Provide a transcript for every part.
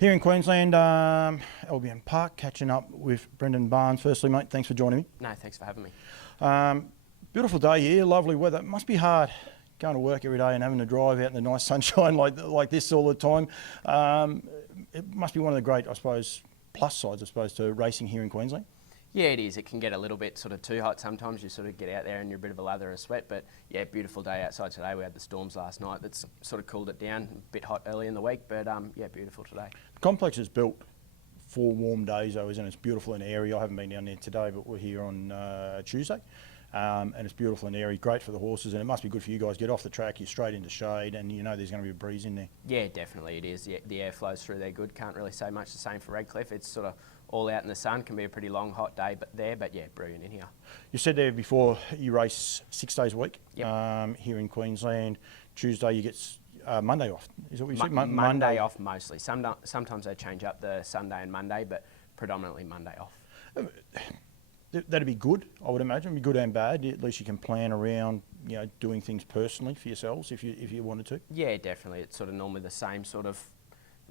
Here in Queensland, Albion Park, catching up with Brendan Barnes. Firstly, mate, thanks for joining me. No, thanks for having me. Beautiful day here, lovely weather. It must be hard going to work every day and having to drive out in the nice sunshine like this all the time. It must be one of the great, I suppose, plus sides, I suppose, to racing here in Queensland. Yeah, it is. It can get a little bit sort of too hot sometimes. You sort of get out there and you're a bit of a lather of sweat. But yeah, beautiful day outside today. We had the storms last night. That's sort of cooled it down. A bit hot early in the week, but yeah, beautiful today. The complex is built for warm days, though, isn't it? It's beautiful and airy. I haven't been down there today, but we're here on Tuesday. And it's beautiful and airy, great for the horses, and it must be good for you guys. Get off the track, you're straight into shade, and you know there's going to be a breeze in there. Yeah, definitely it is. The air flows through there good. Can't really say much the same for Redcliffe. It's sort of all out in the sun. Can be a pretty long, hot day but yeah, brilliant in here. You said there before you race 6 days a week. Yep. Here in Queensland. Tuesday you get Monday off. Is that what you said? Monday off mostly. Sometimes they change up the Sunday and Monday, but predominantly Monday off. That'd be good, I would imagine. It'd be good and bad. At least you can plan around, doing things personally for yourselves if you wanted to. Yeah, definitely. It's sort of normally the same sort of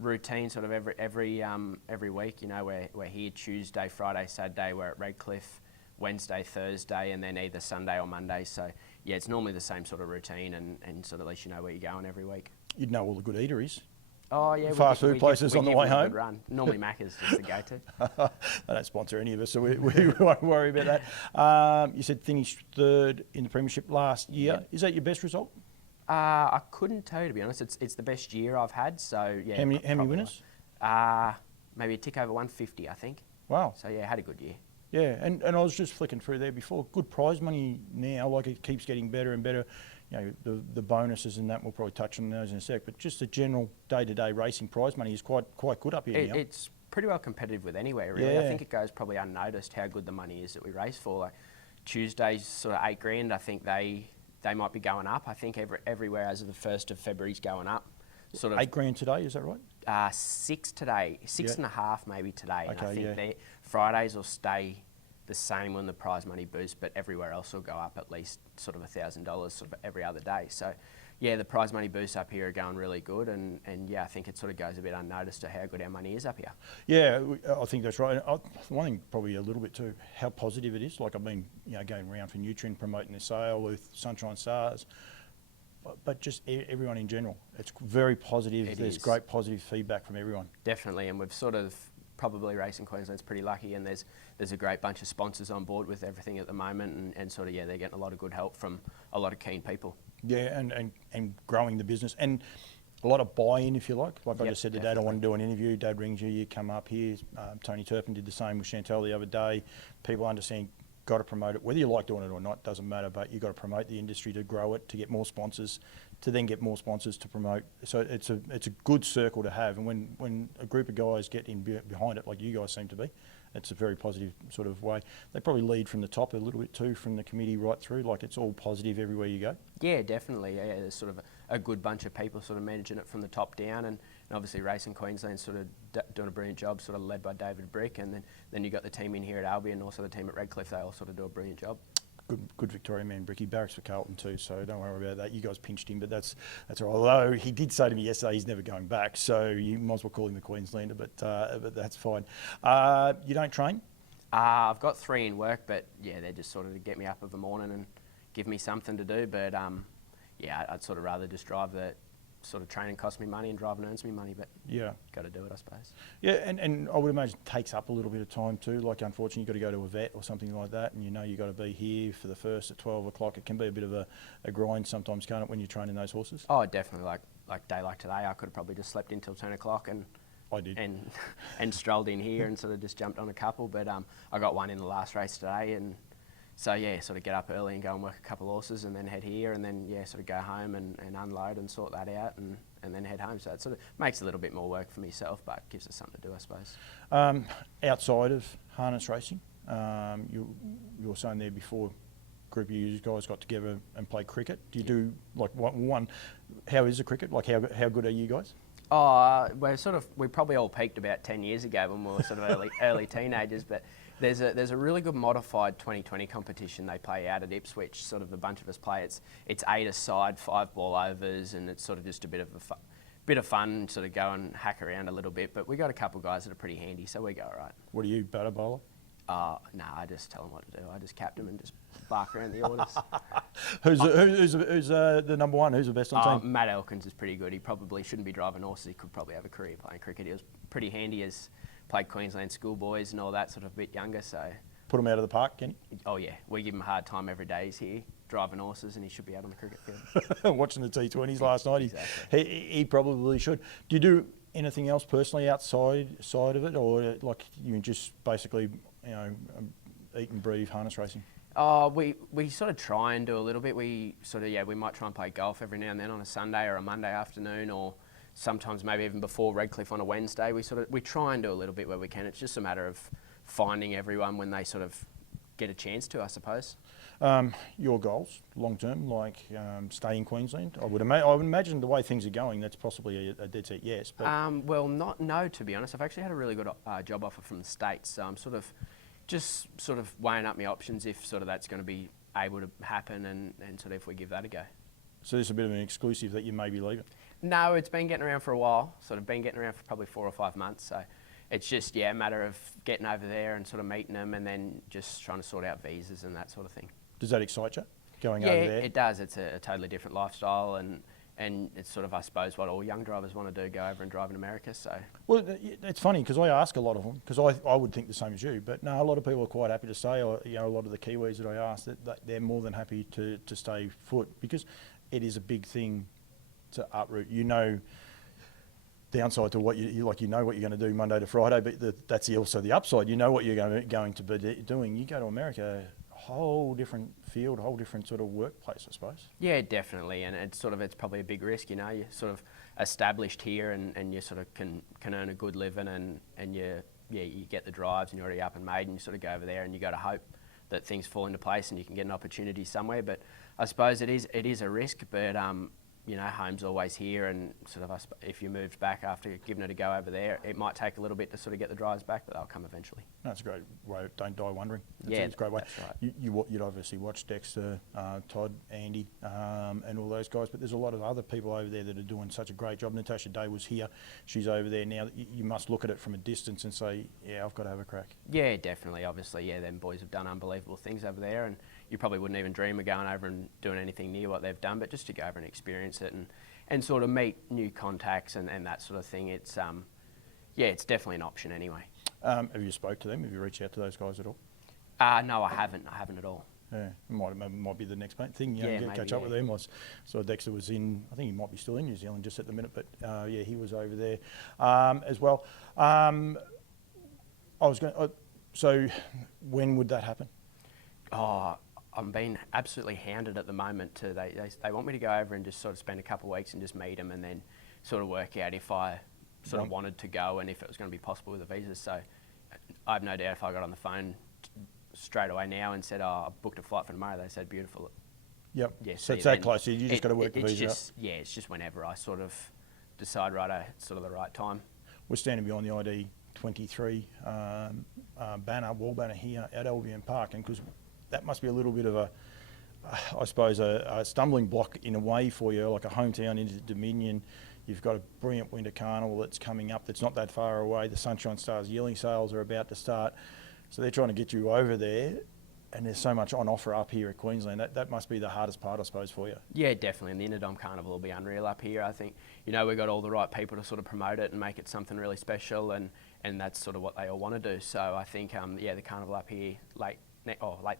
routine, sort of every week. You know, we're here Tuesday, Friday, Saturday. We're at Redcliffe, Wednesday, Thursday, and then either Sunday or Monday. So yeah, it's normally the same sort of routine, and sort of at least you know where you're going every week. You'd know all the good eateries. Oh yeah, fast food places on the way home. Run. Normally Macca's just the go-to. They don't sponsor any of us, so we won't worry about that. You said finished third in the premiership last year. Yep. Is that your best result? I couldn't tell you, to be honest. It's the best year I've had. So yeah. How many winners? Maybe a tick over 150, I think. Wow. So yeah, had a good year. Yeah, and I was just flicking through there before. Good prize money now, like it keeps getting better and better. The bonuses and that, we'll probably touch on those in a sec, but just the general day-to-day racing prize money is quite good up here now. It's pretty well competitive with anywhere, really. Yeah. I think it goes probably unnoticed how good the money is that we race for. Like Tuesday's sort of $8,000. I think they might be going up. I think everywhere as of the 1st of February is going up. Sort of $8,000 today, is that right? 6 today, six and a half maybe today. Okay, and I think Fridays will stay the same when the prize money boosts, but everywhere else will go up at least sort of $1,000 sort of every other day. So yeah, the prize money boosts up here are going really good, and yeah, I think it sort of goes a bit unnoticed to how good our money is up here. Yeah, I think that's right. One thing probably a little bit too, how positive it is. Like I've been going around for Nutrien promoting their sale with Sunshine Stars, but just everyone in general. It's very positive. There's great positive feedback from everyone. Definitely, and we've sort of probably Racing Queensland's pretty lucky, and there's a great bunch of sponsors on board with everything at the moment, and sort of they're getting a lot of good help from a lot of keen people. Yeah, and growing the business and a lot of buy-in, if you like. Like I just said to Dad, I want to do an interview. Dad rings you, you come up here. Tony Turpin did the same with Chantel the other day. People understand, got to promote it, whether you like doing it or not, doesn't matter. But you've got to promote the industry to grow it, to get more sponsors, to then get more sponsors to promote. So it's a good circle to have. And when a group of guys get in behind it, like you guys seem to be, it's a very positive sort of way. They probably lead from the top a little bit too, from the committee right through. Like it's all positive everywhere you go. Yeah, definitely. Yeah, there's sort of a good bunch of people sort of managing it from the top down, and obviously Racing Queensland sort of doing a brilliant job, sort of led by David Brick, and then you got the team in here at Albion, and also the team at Redcliffe. They all sort of do a brilliant job. Good Victorian man, Bricky. Barracks for Carlton too, so don't worry about that. You guys pinched him, but that's all right. Although he did say to me yesterday he's never going back, so you might as well call him the Queenslander, but that's fine. You don't train? I've got 3 in work, but yeah, they're just sort of to get me up of the morning and give me something to do. But yeah, I'd sort of rather just drive. The sort of training costs me money and driving earns me money, but yeah, got to do it, I suppose. Yeah, and I would imagine it takes up a little bit of time too. Like unfortunately, you've got to go to a vet or something like that, and you've got to be here for the first at 12 o'clock. It can be a bit of a grind sometimes, can't it, when you're training those horses? Oh, definitely. Like day like today, I could have probably just slept until 10 o'clock and I did. And strolled in here and sort of just jumped on a couple, but I got one in the last race today, and so yeah, sort of get up early and go and work a couple of horses and then head here, and then yeah, sort of go home and unload and sort that out and then head home. So it sort of makes a little bit more work for myself, but gives us something to do, I suppose. Outside of harness racing, you were saying there before, group of you guys got together and played cricket. Do you do like one? How is the cricket? Like how good are you guys? Oh, we probably all peaked about 10 years ago when we were sort of early teenagers, but there's a really good modified 2020 competition they play out at Ipswich. Sort of a bunch of us play. It's 8 a side, 5 ball overs, and it's sort of just a bit bit of fun, sort of go and hack around a little bit. But we got a couple guys that are pretty handy, so we go all right. What are you, batter bowler? No, I just tell them what to do. I just cap them and just bark around the orders. Who's the number one? Who's the best on team? Matt Elkins is pretty good. He probably shouldn't be driving horses. He could probably have a career playing cricket. He was pretty handy as played Queensland schoolboys and all that, sort of a bit younger. So. Put him out of the park, Kenny? Oh yeah, we give him a hard time every day he's here driving horses, and he should be out on the cricket field. Watching the T20s last night, Exactly. he probably should. Do you do anything else personally outside of it, or like you just basically, eat and breathe harness racing? We sort of try and do a little bit. We might try and play golf every now and then on a Sunday or a Monday afternoon, or sometimes maybe even before Redcliffe on a Wednesday. We try and do a little bit where we can. It's just a matter of finding everyone when they sort of get a chance to, I suppose. Your goals, long term, like stay in Queensland? I would imagine the way things are going, that's possibly a dead set yes. But No, to be honest. I've actually had a really good job offer from the States, so I'm sort of weighing up my options if sort of that's going to be able to happen, and sort of if we give that a go. So there's a bit of an exclusive that you may be leaving? No, it's been getting around for a while, sort of been getting around for probably 4 or 5 months, so it's just, a matter of getting over there and sort of meeting them, and then just trying to sort out visas and that sort of thing. Does that excite you, going over there? Yeah, it does. It's a totally different lifestyle, and it's sort of, I suppose, what all young drivers want to do, go over and drive in America. So. Well, it's funny because I ask a lot of them, because I would think the same as you, but no, a lot of people are quite happy to stay, or a lot of the Kiwis that I ask, that they're more than happy to stay put, because it is a big thing to uproot. Downside to what what you're going to do Monday to Friday, but that's also the upside. You know what you're going to be doing. You go to America, whole different field, whole different sort of workplace, I suppose. Yeah, definitely, and it's probably a big risk. You're sort of established here, and you sort of can earn a good living, and you get the drives, and you're already up and made, and you sort of go over there, and you got to hope that things fall into place, and you can get an opportunity somewhere. But I suppose it is a risk, but home's always here, and sort of if you moved back after giving it a go over there, it might take a little bit to sort of get the drives back, but they'll come eventually. That's a great way. Don't die wondering. It's a great way. That's right. You'd obviously watch Dexter, Todd, Andy, and all those guys, but there's a lot of other people over there that are doing such a great job. Natasha Day was here. She's over there now. You must look at it from a distance and say, yeah, I've got to have a crack. Yeah, definitely. Obviously, them boys have done unbelievable things over there, and you probably wouldn't even dream of going over and doing anything near what they've done, but just to go over and experience it and sort of meet new contacts and that sort of thing, it's definitely an option anyway. Have you spoke to them? Have you reached out to those guys at all? No, I haven't at all. Yeah, might be the next thing. Catch up with them. So Dexter was in. I think he might be still in New Zealand just at the minute, but he was over there as well. So when would that happen? I'm being absolutely hounded at the moment. They want me to go over and just sort of spend a couple of weeks and just meet them, and then sort of work out if I sort of wanted to go and if it was going to be possible with the visas. So I have no doubt if I got on the phone straight away now and said, I booked a flight for tomorrow, they said beautiful. Yep. Yeah, so it's that close. You just got to work the visa out. Yeah, it's just whenever I sort of decide, it's sort of the right time. We're standing behind the ID 23 wall banner here at Albion Park, and because that must be a little bit of a stumbling block in a way for you, like a hometown into Dominion. You've got a brilliant winter carnival that's coming up that's not that far away. The Sunshine Stars yearling sales are about to start. So they're trying to get you over there, and there's so much on offer up here at Queensland. That must be the hardest part, I suppose, for you. Yeah, definitely. And the Interdom Carnival will be unreal up here. I think, we've got all the right people to sort of promote it and make it something really special, and that's sort of what they all want to do. So I think, the carnival up here late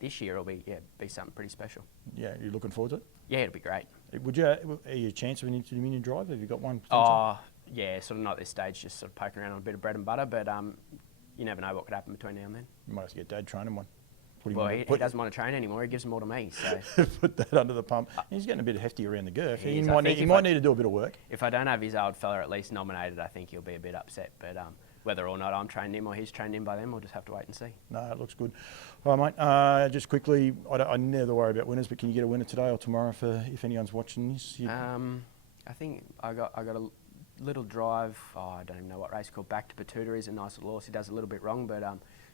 this year will be something pretty special. Yeah, you're looking forward to it? Yeah, it'll be great. Are you a chance of an Inter-Dominion drive? Have you got one? Yeah, sort of not at this stage, just sort of poking around on a bit of bread and butter, but you never know what could happen between now and then. You might have to get Dad training one. He doesn't want to train anymore. He gives them all to me. So put that under the pump. He's getting a bit hefty around the girth. He might need to do a bit of work. If I don't have his old fella at least nominated, I think he'll be a bit upset. But whether or not I'm trained him or he's trained him by them, we'll just have to wait and see. No, it looks good. All right, mate. Just quickly, I never worry about winners, but can you get a winner today or tomorrow if anyone's watching this? I think I got a little drive. I don't even know what race called. Back to Batuta. He's a nice little horse. He does a little bit wrong, but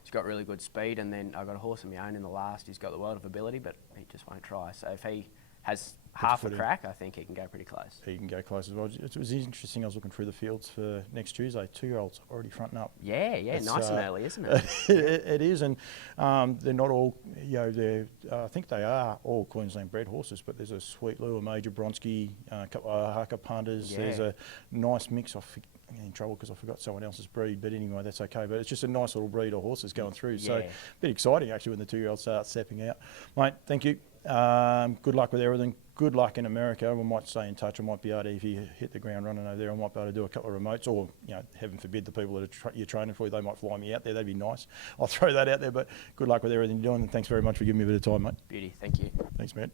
he's got really good speed. And then I got a horse of my own in the last. He's got the world of ability, but he just won't try. So if he has half a foot in. crack, I think he can go pretty close. He can go close as well. It was interesting. I was looking through the fields for next Tuesday. 2-year-olds already fronting up. Yeah, It's, nice and early, isn't it? it is, and they're not all. They're. I think they are all Queensland bred horses, but there's a Sweet Lou, a Major Bronski, a couple of Haka punters. Yeah. There's a nice mix. I'm in trouble because I forgot someone else's breed, but anyway, that's okay. But it's just a nice little breed of horses going through. So, Yeah. a bit exciting actually when the 2-year-olds start stepping out. Mate, thank you. Good luck with everything. Good luck in America. We might stay in touch. I might be able to, if you hit the ground running over there, I might be able to do a couple of remotes, or heaven forbid, the people that you're training for, they might fly me out there. That'd be nice. I'll throw that out there. But good luck with everything you're doing, and thanks very much for giving me a bit of time, mate. Beauty, thank you. Thanks, man.